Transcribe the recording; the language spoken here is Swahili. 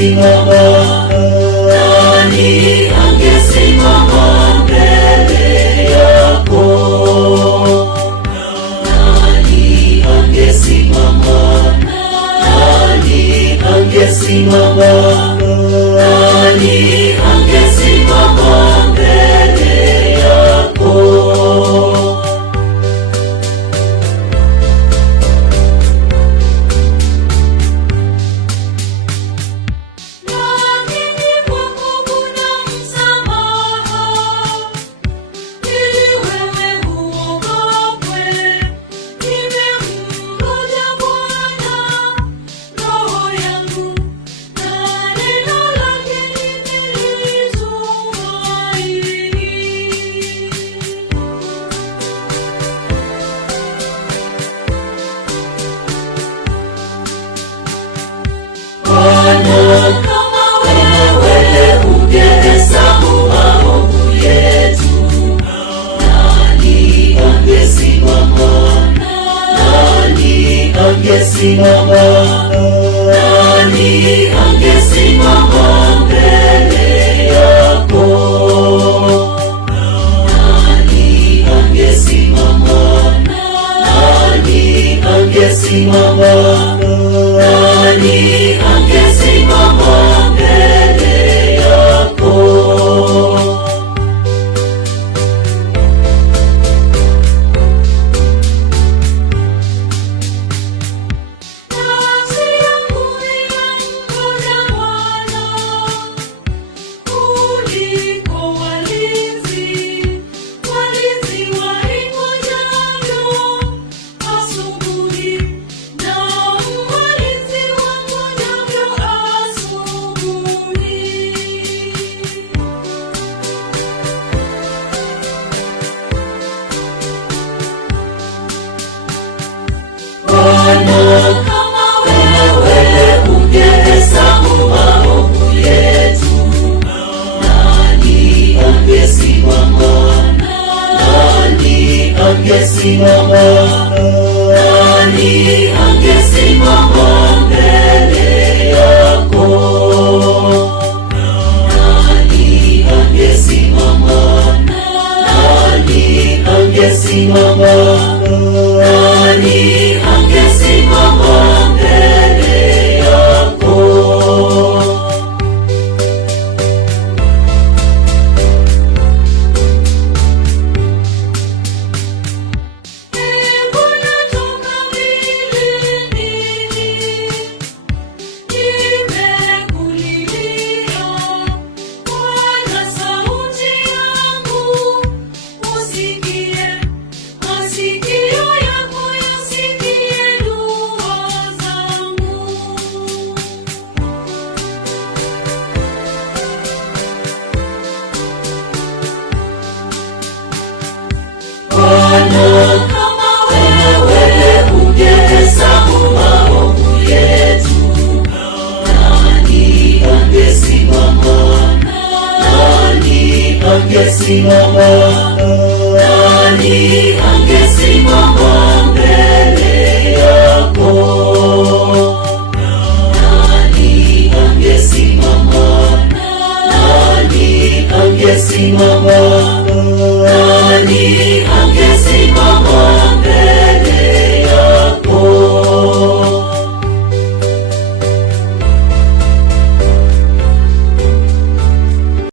angesimama? Nani angesimama mbele yako? Nani angesimama? Nani angesimama? Nani angesimama mbele yako? Kama wewe ungehesabu maovu yetu, nani angesimama? Nani angesimama? Nani angesimama mbele yako? Nani angesimama? Nani angesimama? Nani angesimama mbele yako? Nafsi yangu inamngoja Bwana kuliko walinzi waingojavyo asubuhi, naam, walinzi wangojavyo asubuhi. Bwana, kama wewe ungehesabu maovu yetu, nani angesimama? Nani angesimama? Nani angesimama mbele yako? Nani angesimama? Nani angesimama? Nani angesimama mbele yako? Mbona toka vilindini nimekulilia, Bwana, sauti yangu usikie, masikio yako yasikie dua zangu. Bwana, kama wewe ungehesabu maovu yetu, nani angesimama? Nani angesimama?